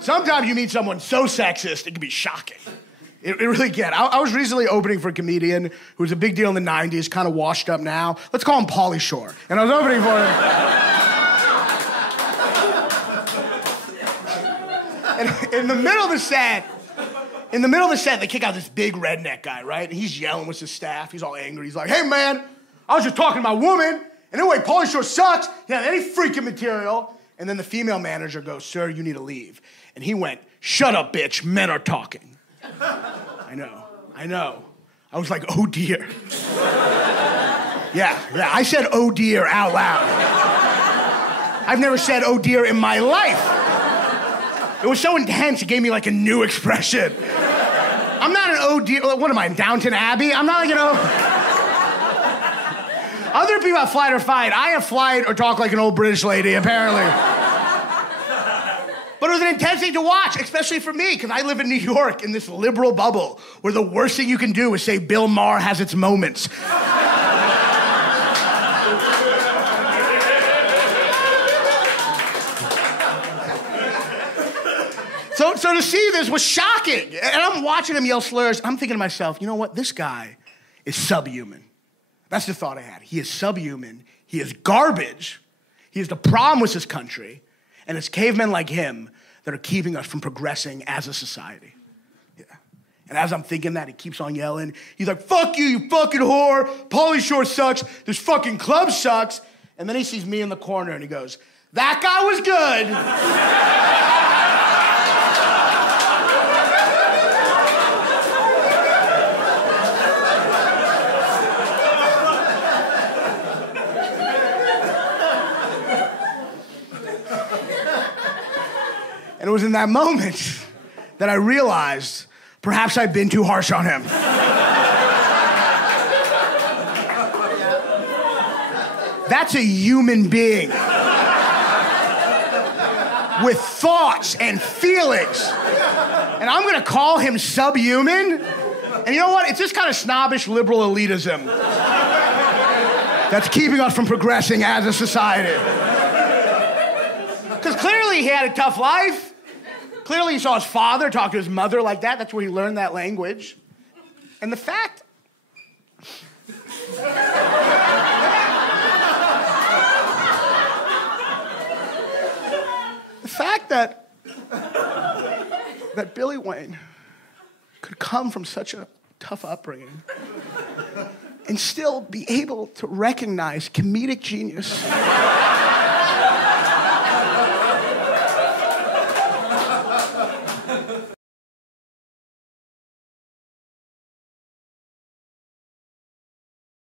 Sometimes you meet someone so sexist, it can be shocking. It really can. I was recently opening for a comedian who was a big deal in the 90s, kind of washed up now. Let's call him Pauly Shore. And I was opening for him. And in the middle of the set, they kick out this big redneck guy, right? And he's yelling with his staff. He's all angry. He's like, hey, man, I was just talking to my woman. And anyway, Pauly Shore sucks. He doesn't have any freaking material. And then the female manager goes, sir, you need to leave. And he went, shut up, bitch. Men are talking. I know. I was like, oh, dear. Yeah, I said, oh, dear, out loud. I've never said, oh, dear, in my life. It was so intense, it gave me like a new expression. I'm not an oh, dear. What am I, in Downton Abbey? I'm not like an Other people have flight or fight. I have flight or talk like an old British lady, apparently. But it was an intense thing to watch, especially for me, because I live in New York in this liberal bubble where the worst thing you can do is say Bill Maher has its moments. So to see this was shocking. And I'm watching him yell slurs. I'm thinking to myself, you know what? This guy is subhuman. That's the thought I had. He is subhuman. He is garbage. He is the problem with this country. And it's cavemen like him that are keeping us from progressing as a society. Yeah. And as I'm thinking that, he keeps on yelling. He's like, fuck you, you fucking whore. Pauly Shore sucks. This fucking club sucks. And then he sees me in the corner and he goes, that guy was good. And it was in that moment that I realized perhaps I'd been too harsh on him. That's a human being with thoughts and feelings. And I'm gonna call him subhuman? And you know what? It's just kind of snobbish liberal elitism that's keeping us from progressing as a society. Because clearly he had a tough life. Clearly he saw his father talk to his mother like that. That's where he learned that language. And the fact... the fact that Billy Wayne could come from such a tough upbringing and still be able to recognize comedic genius